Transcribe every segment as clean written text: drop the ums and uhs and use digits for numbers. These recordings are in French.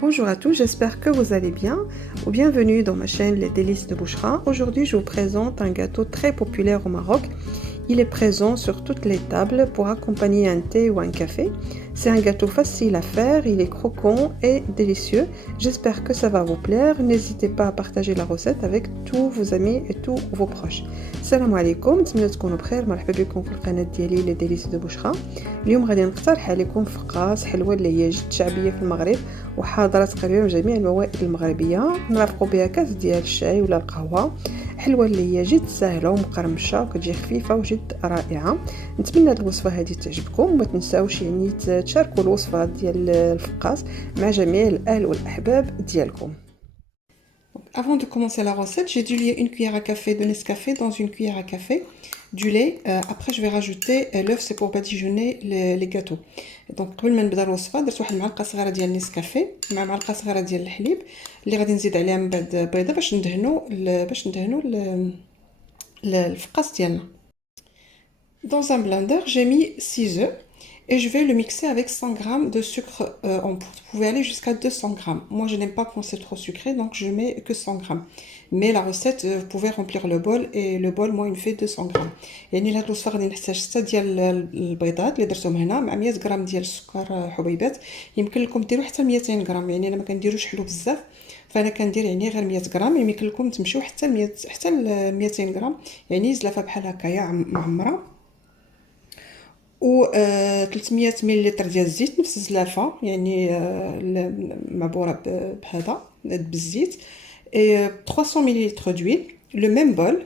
Bonjour à tous, j'espère que vous allez bien. Bienvenue dans ma chaîne Les Délices de Bouchra. Aujourd'hui, je vous présente un gâteau très populaire au Maroc. Il est présent sur toutes les tables pour accompagner un thé ou un café. C'est un gâteau facile à faire, il est croquant et délicieux. J'espère que ça va vous plaire. N'hésitez pas à partager la recette avec tous vos amis et tous vos proches. السلام عليكم، نتمنى تكونوا بخير. مرحبا بكم في القناة ديالي لي ديليس دو بوشرا. اليوم غادي نقترح عليكم فقاس حلوه اللي هي جد شعبيه في المغرب وحاضره تقريبا في جميع الموائد المغربيه. نرافقوا بها كاس ديال الشاي ولا القهوه. حلوه اللي هي جد سهله ومقرمشه وكتجي خفيفه وجد رائعه. نتمنى هذه الوصفه هذه تعجبكم وما تنساوش يعني تشاركوا الوصفه ديال الفقاس مع جميع الاهل والاحباب ديالكم. Avant de commencer la recette, j'ai dilué une cuillère à café de Nescafé dans une cuillère à café du lait. Après, je vais rajouter l'œuf, c'est pour badigeonner les gâteaux. Donc, قبل ما نبدا الوصفه درت واحد المعلقه صغيره ديال نسكافيه مع معلقه صغيره ديال الحليب اللي غادي نزيد عليها من بعد بيضه باش ندهنوا الفقاس ديالنا. Dans un blender, j'ai mis 6 œufs et je vais le mixer avec 100 g de sucre en poudre. Vous pouvez aller jusqu'à 200 g. Moi, je n'aime pas quand c'est trop sucré, donc je mets que 100 g. Mais la recette, vous pouvez remplir le bol et le bol, moi, il me fait 200 g. يعني لهاد الوصفه غادي نحتاج 6 ديال البيضات اللي درتهم هنا مع 100 g ديال السكر حبيبات. يمكن لكم ديروا حتى 200 g، يعني انا ما كنديروش حلو بزاف، فانا كندير يعني غير 100 غرام. يمكن لكم تمشيو حتى ل 200 غرام، يعني زلافه بحال هكايا معمره. و 300 ملل ديال الزيت نفس الزلافه، يعني معبوره بهذا بالزيت. Et 300 ml d'huile, le même bol.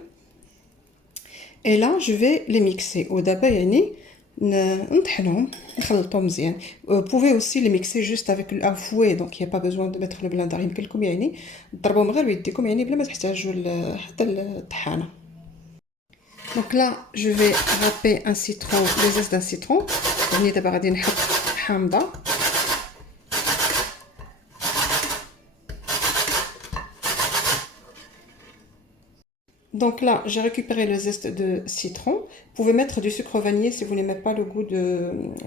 Et là, je vais les mixer. ودابا يعني نطحنهم نخلطهم مزيان. Vous pouvez aussi les mixer juste avec un fouet, donc il n'y a pas besoin de mettre le blender. يمكن لكم يعني تضربوهم غير بيديكم يعني بلا ما تحتاجوا حتى الطحانه. Donc là, je vais râper un citron, les zestes d'un citron. يعني دابا غادي نحط حامضه. Donc là, j'ai récupéré le zeste de citron. Vous pouvez mettre du sucre vanillé si vous n'aimez pas le goût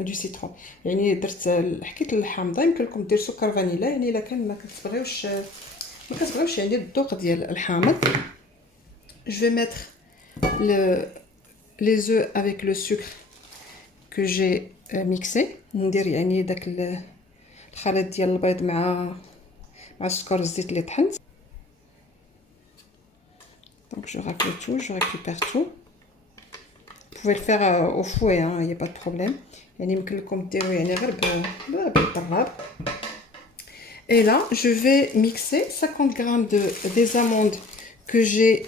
du citron. يعني درت حكيت الحامضه، يمكن لكم دير سكر فانيلا يعني الا كان ما كتبغيوش يعني الذوق ديال الحامض. Je vais mettre les œufs avec le sucre que j'ai mixé. ندير يعني داك الخليط ديال البيض مع السكر والزيت اللي طحنت. Donc je racle tout, je récupère tout. Vous pouvez le faire au fouet, il n'y a pas de problème. يعني يمكن لكم ديروا يعني غير بالطراب. Et là, je vais mixer 50 g des amandes que j'ai.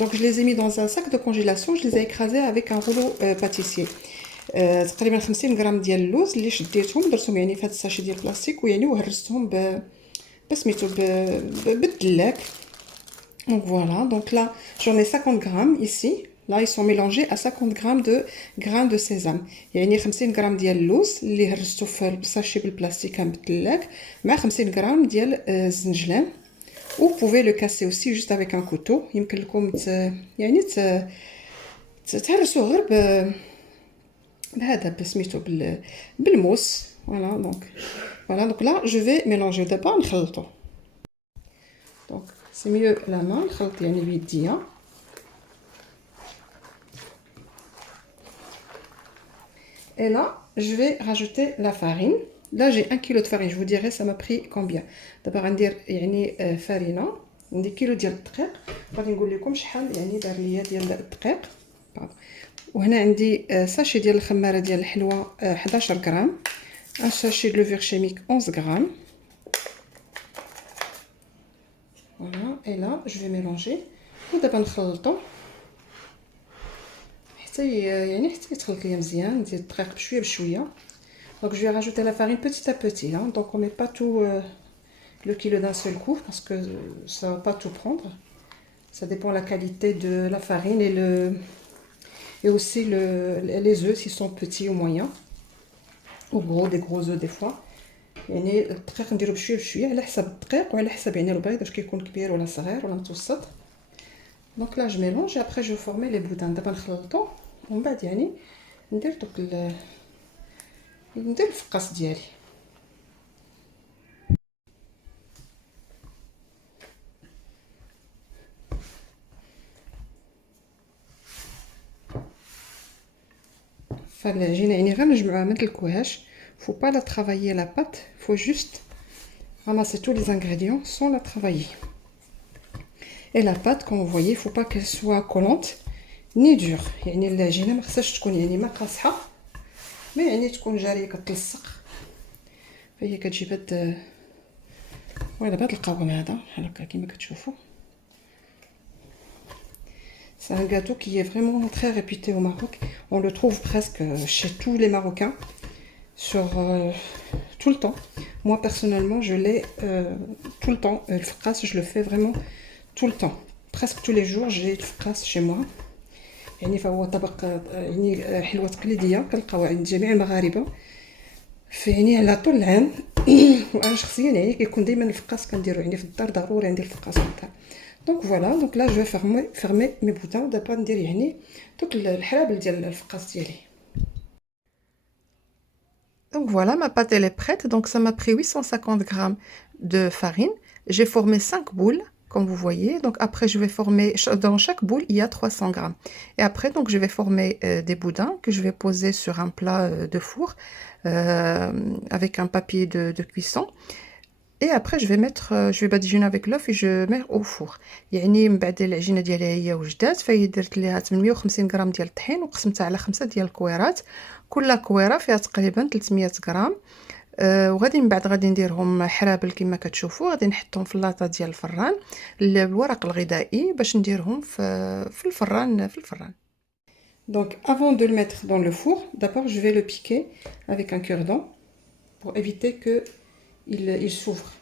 Donc je les ai mis dans un sac de congélation, je les ai écrasés avec un rouleau pâtissier. تقريبا 50 غرام ديال اللوز اللي شديتهم درتهم يعني في هذا الساشي ديال البلاستيك ويعني وهرستهم بسميتو بالدلاك. Donc voilà, donc là j'en ai 50 grammes ici. Là ils sont mélangés à 50 grammes de grains de sésame. يعني 50 غرام ديال اللوز اللي هرستو في الساشي بالبلاستيك بالدلاك مع 50 غرام ديال الزنجلان. Ou vous pouvez le casser aussi juste avec un couteau. يمكن لكم يعني تهرسوه غير بهذا بسميتو بالموس. Voilà donc là je vais mélanger دابا نخلطو. Donc c'est mieux la main نخلط يعني بيديا. Et là je vais rajouter la farine. Là j'ai 1 kg de farine, je vous dirai ça m'a pris combien. دابا غندير يعني فرينه، عندي كيلو ديال الدقيق، غادي نقول لكم شحال يعني دار ليا ديال الدقيق. وهنا عندي ساشي ديال الخماره ديال الحلوه 11 غرام، un sachet de levure chimique 11 grammes. Voilà, et là je vais mélanger ودابا نخلطو حتى يتخلط ليا مزيان. نزيد الدقيق بشويه بشويه. Donc je vais rajouter la farine petit à petit, hein. Donc on met pas tout le kilo d'un seul coup parce que ça va pas tout prendre. Ça dépend de la qualité de la farine et aussi les œufs s'ils sont petits ou moyens ou gros, des gros œufs des fois. يعني الدقيق نديرو بشويه بشويه على حسب الدقيق وعلى حسب يعني البيض واش كيكون كبير ولا صغير ولا متوسط. Donc là je mélange et après je vais former les boudins. دابا نخلطو ومن بعد يعني ندير ندير الفقاس ديالي. فالعجينه يعني غير نجمعوها ما تلكوهاش. faut pas la travailler la pâte, faut juste ramasser tous les ingrédients sans la travailler. Et la pâte, comme vous voyez, il faut pas qu'elle soit collante ni dure. يعني العجينه ما خصهاش تكون يعني ما قاصحه، ما يعني تكون جاريه كتلصق، فهي كتجي بهاد فوالا بهاد القوام هذا بحال هكا كيما كتشوفوا. C'est un gâteau qui est vraiment très réputé au Maroc. On le trouve presque chez tous les Marocains, sur tout le temps. Moi personnellement, je l'ai tout le temps. Le fouqas, je le fais vraiment tout le temps. Presque tous les jours, j'ai le fouqas chez moi. يعني فهو طبق يعني حلوة تقليدية كنلقاوها عند جميع المغاربة في يعني على طول العام. وانا شخصيا يعني كيكون دائما الفقاس كنديرو يعني في الدار، ضروري ندير الفقاس في الدار. دونك فوالا، دونك لا جو فيرمي مي بوتان ودابا ندير يعني دوك الحرابل ديال الفقاس ديالي. Donc voilà, ma pâte elle est prête. Donc ça m'a pris 850 grammes de farine. J'ai formé 5 boules, comme vous voyez. Donc après je vais former, dans chaque boule il y a 300 grammes. Et après donc je vais former des boudins que je vais poser sur un plat de four avec un papier de cuisson. Et après je vais mettre, je vais badigeonner avec l'œuf et je mets au four. يعني من بعد العجينه ديالها هي وجدات، فهي درت ليها 850 غرام ديال الطحين وقسمتها على 5 ديال الكويرات، كل كويره فيها تقريبا 300 غرام. وغادي من بعد غادي نديرهم حرابل كما كتشوفوا، غادي نحطهم في اللاطه ديال الفران الورق الغذائي باش نديرهم في الفران Donc avant de le mettre dans le four, d'abord je vais le piquer avec un cure-dent pour éviter que il s'ouvre.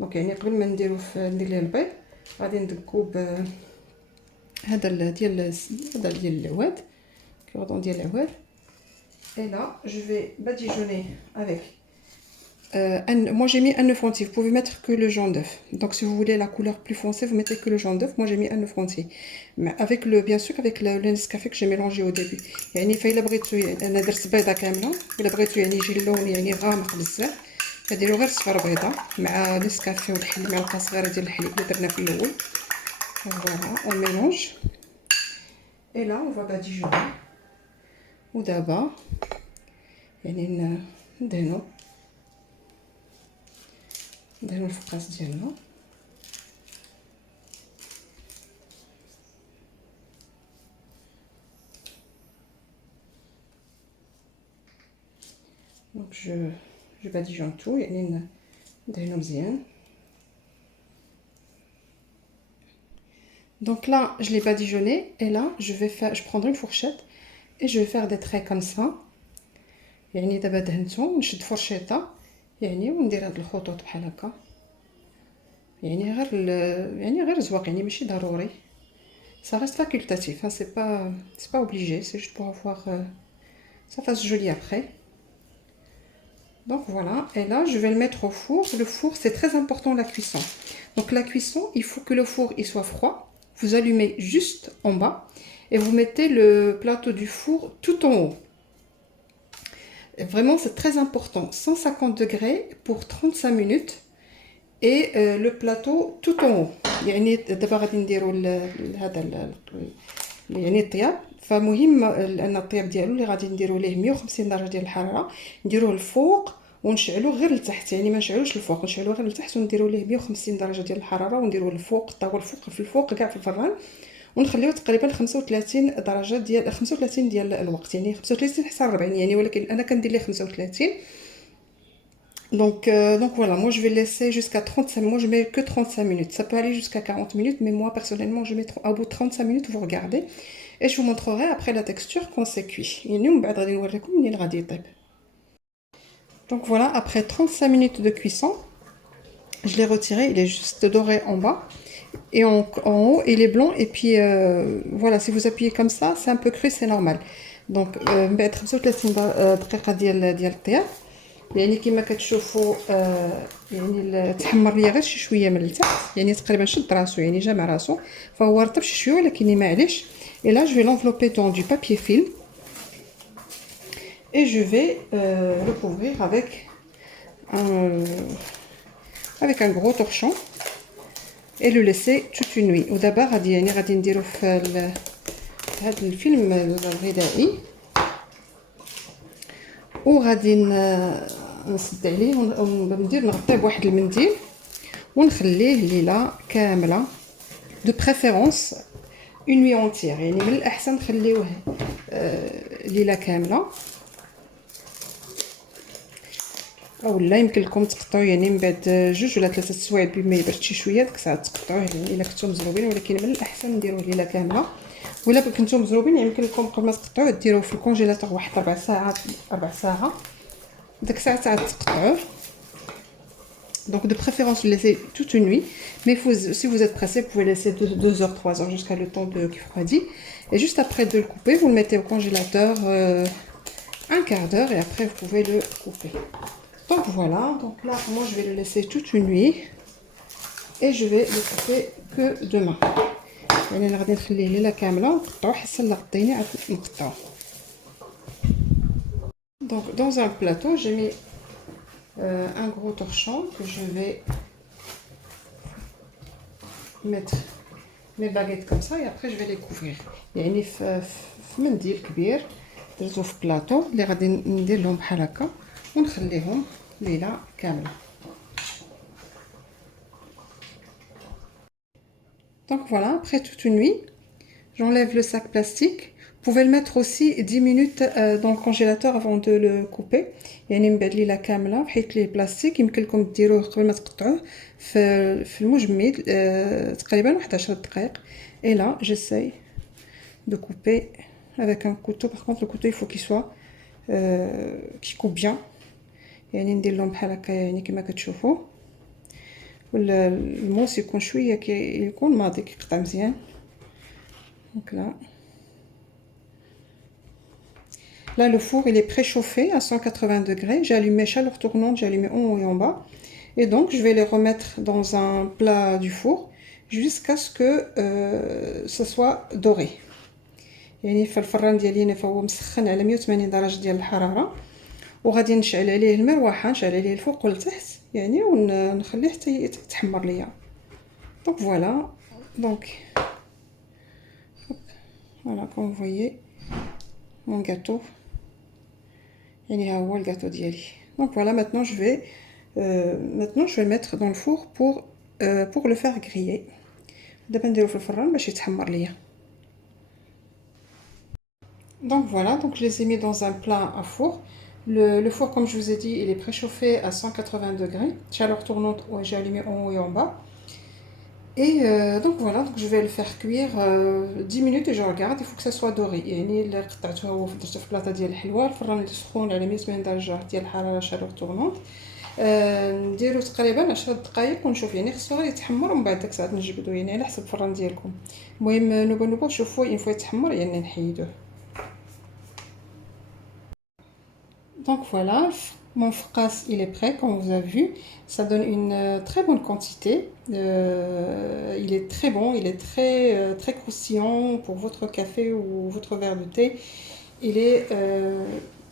Donc يعني قبل ما نديرو ندير ليه البيض غادي ندكو هذا ديال العواد، cure-dent ديال العواد. Et là je vais badigeonner avec moi j'ai mis un œuf entier. Vous pouvez mettre que le jaune d'œuf. Donc si vous voulez la couleur plus foncée, vous mettez que le jaune d'œuf. Moi j'ai mis un œuf entier. Mais avec bien sûr avec le Nescafé que j'ai mélangé au début. يعني فإلا بغيتو انا درت بيضه كامله، الا بغيتو يعني يجي اللون يعني غامق بزاف كديروا غير صفر بيضه مع نسكافيه والحليب، معلقه صغيره ديال الحليب اللي درنا في الاول. فوالا اون ميلونج. اي لا اون فا باديجوني. ودابا يعني ندهنو الفقاس ديالنا. Donc je badigeonne tout يعني ندهنو مزيان. Donc là je l'ai badigeonné et là je prendrai une fourchette et je vais faire des traits comme ça. يعني دابا دهنتو نشد فرشيطه يعني وندير هاد الخطوط بحال هكا، يعني غير زواق، يعني ماشي ضروري. Ça reste facultatif, hein, c'est pas obligé, c'est juste pour avoir ça fasse joli après. Donc voilà, et là je vais le mettre au four. Le four, c'est très important la cuisson. Donc la cuisson, il faut que le four il soit froid. Vous allumez juste en bas et vous mettez le plateau du four tout en haut. Et vraiment c'est très important, 150 degrés pour 35 minutes et le plateau tout en haut. يعني دابا غادي نديرو هذا يعني الطياب. فمهم ان الطياب ديالو اللي غادي نديرو ليه 150 درجه ديال الحراره نديروه الفوق ونشعلو غير لتحت، يعني ما نشعلوش الفوق، نشعلو غير لتحت ونديرو ليه 150 درجه ديال الحراره ونديروه الفوق الطاوله في الفوق كاع في الفران ونخليوه تقريبا 35 درجه ديال 35 ديال الوقت، يعني 35 حتى 40 يعني، ولكن انا كندير ليه 35. Donc voilà, moi je vais laisser jusqu'à 35 minutes, moi je mets que 35 minutes, ça peut aller jusqu'à 40 minutes, mais moi personnellement je mets au bout de 35 minutes, vous regardez, et je vous montrerai après la texture quand c'est cuit. Donc voilà, après 35 minutes de cuisson, je l'ai retiré, il est juste doré en bas, et en haut il est blanc, et puis voilà, si vous appuyez comme ça, c'est un peu cru, c'est normal. Donc 35 دقيقة ديال الطياب، يعني كما كتشوفوا يعني تحمر ليا غير شي شويه من التحت، يعني تقريبا شد راسو يعني جمع راسو، فهو رطب شي شويه ولكن معليش. Et là je vais l'envelopper dans du papier film et je vais le couvrir avec un gros torchon et le laisser toute une nuit. ودابا غادي نديرو في هذا الفيلم الغذائي وغادي نسد عليه وندير نغطيه بواحد المنديل ونخليه ليله كامله دو بريفيرونس اون نوي اونتيير، يعني من الاحسن نخليوه ليله كامله، او لا يمكن لكم تقطعوا يعني من بعد 2 ولا 3 سوايع بما يبرد شي شويه ديك الساعه تقطعوه يعني الا كنتو مزروبين، ولكن من الاحسن نديروه ليله كامله. ولا كنتو مزروبين يمكن لكم قبل ما تقطعوه ديروه في الكونجيلاتور واحد 4 ساعات 4 ساعات، ديك الساعه عاد تقطعوه. Donc de préférence vous laissez toute une nuit, mais si vous êtes pressé vous pouvez laisser 2 heures 3 heures jusqu'à le temps qu'il refroidit, et juste après de le couper vous le mettez au congélateur un quart d'heure et après vous pouvez le couper. Donc voilà, donc là moi je vais le laisser toute une nuit et je vais le couper que demain. يعني انا غادي نخليه ليله كامله ونقطعوه حتى لغديني عاد نقطعوه. Donc dans un plateau j'ai mis un gros torchon que je vais mettre mes baguettes comme ça et après je vais les couvrir. يعني في منديل كبير درتو في بلاطو اللي غادي ندير لهم بحال هكا ونخليهم ليله كامله. Donc voilà, après toute une nuit, j'enlève le sac plastique. Vous pouvez le mettre aussi 10 minutes dans le congélateur avant de le couper. يعني من بعد ليله كامله حيت ليه بلاستيك يمكن لكم ديروه قبل ما تقطعوه في المجمد تقريبا واحد 10 دقائق. Et là, j'essaye de couper avec un couteau. Par contre, le couteau il faut qu'il soit qui coupe bien. يعني ندير لهم بحال هكا يعني كما كتشوفوا. الموس يكون شويه يكون ماضي كيقطع مزيان. Donc là le four il est préchauffé à 180 degrés, j'ai allumé chaleur tournante, j'ai allumé en haut et en bas, et donc je vais les remettre dans un plat du four jusqu'à ce que ça soit doré. يعني في الفران ديالي فهو مسخن على 180 درجه ديال الحراره، وغادي نشعل عليه المروحه، نشعل عليه الفوق والتحت يعني ونخليه حتى يتحمر ليا. Donc voilà, donc voilà comme vous voyez mon gâteau. يعني ها هو الجاتو ديالي. Donc voilà, maintenant je vais le mettre dans le four pour le faire griller. دابا نديرو في الفران باش يتحمر ليا. Donc voilà, donc je les ai mis dans un plat à four. Le four, comme je vous ai dit, il est préchauffé à 180 degrés, chaleur tournante, j'ai allumé en haut et en bas. Et donc voilà, donc je vais le faire cuire 10 minutes et je regarde, il faut que ça soit doré. يعني اللي قطعته هو درته في بلاطه ديال الحلوه، الفران اللي سخون على 180 درجه ديال الحراره chaleur tournante. نديرو تقريبا 10 دقائق ونشوف، يعني خصو غير يتحمر ومن بعد ديك الساعه نجبدو، يعني على حسب الفران ديالكم. المهم نوبو شوفوا اين فوا يتحمر يعني نحيدوه. Donc voilà, mon fracasse il est prêt comme vous avez vu, ça donne une très bonne quantité, il est très bon, il est très croustillant pour votre café ou votre verre de thé, il est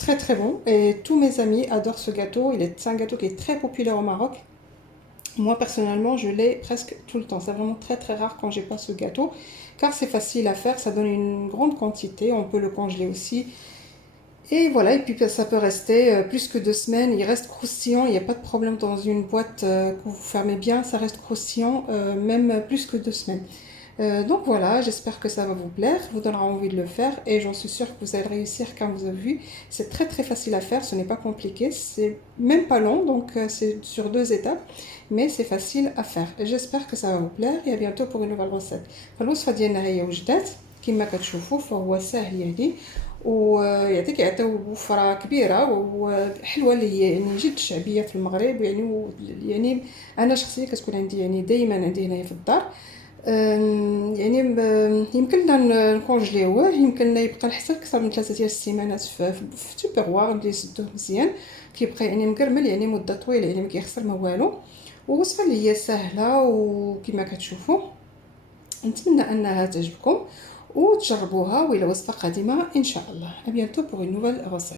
très bon et tous mes amis adorent ce gâteau, c'est un gâteau qui est très populaire au Maroc. Moi personnellement je l'ai presque tout le temps, c'est vraiment très rare quand j'ai pas ce gâteau car c'est facile à faire, ça donne une grande quantité, on peut le congeler aussi. Et voilà, et puis ça peut rester plus que 2 semaines, il reste croustillant, il n'y a pas de problème dans une boîte que vous fermez bien, ça reste croustillant même plus que 2 semaines. Donc voilà, j'espère que ça va vous plaire, vous donnera envie de le faire et j'en suis sûre que vous allez réussir comme vous avez vu. C'est très facile à faire, ce n'est pas compliqué, c'est même pas long, donc c'est sur 2 étapes, mais c'est facile à faire. Et j'espère que ça va vous plaire et à bientôt pour une nouvelle recette. فالوصفة ديالنا هي وجدات كما كتشوفوا، فهو سهل يعني ويعطيك يعطيو وفره كبيره وحلوه اللي هي يعني جد شعبيه في المغرب يعني. يعني انا شخصيا كتكون عندي يعني دائما عندي هنايا في الدار، يعني يمكننا نكونجليوه، يمكننا يبقى حتى اكثر من 3 ديال السيمانات في توبيروار اللي يسدوه مزيان، كيبقى يعني مكرمل يعني مده طويله يعني ما كيخسر ما والو. ووصفه اللي هي سهله وكما كتشوفوا. نتمنى انها تعجبكم وتجربوها، والى وصفه قادمه ان شاء الله. À bientôt pour une nouvelle recette.